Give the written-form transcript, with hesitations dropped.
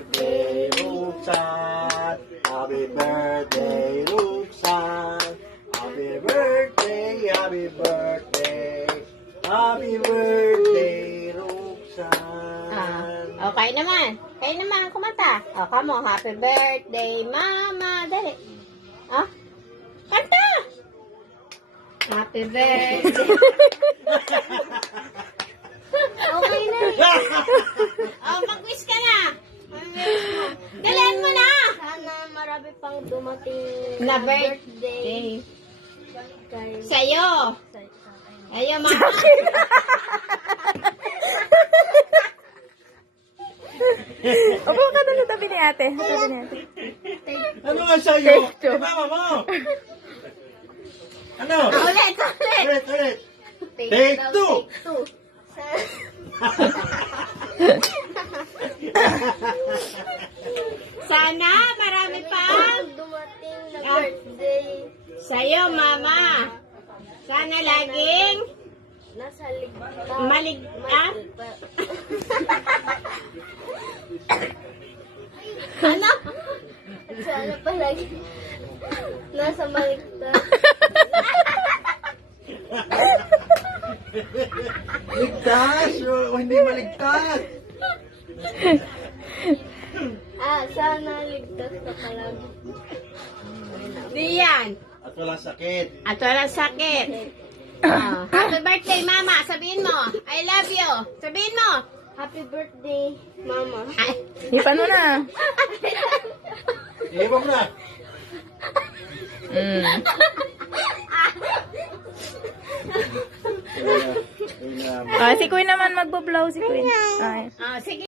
birthday, Roxanne. Happy birthday, Roxanne. Happy birthday, happy birthday. Happy birthday, Roxanne. Okay naman. Kayo naman ang kumanta. O, kamo. Happy birthday, Mama. Dali. O, kanta. Happy birthday. Okay na eh. O, mag-wish ka na. Dalihan mo na. Sana marami pang dumating Na birthday. Kay Sa'yo. Sa'yo, Mama. Opo ka doon sa tabi ni ate. Sa tabi ni ate. Ano nga sa'yo? Eh, mama mo. Ano? Ulit. Ulit. Take two. Sana marami pang dumating na birthday sa'yo, Mama. Sana laging nasa ligtas. maligtas. Ano? Sana palagi nasa maligtas. Ligtas o hindi maligtas? Sana ligtas ka palagi. Diyan. At walang sakit. At walang sakit. Oh, happy birthday, Mama. Sabihin mo, I love you. Sabihin mo. Happy birthday, Mama. Ay. Hipan mo na. Iba mo na. Mm. Ayun na. Si Queen naman magbo-blow si Queen. Ay. Sige.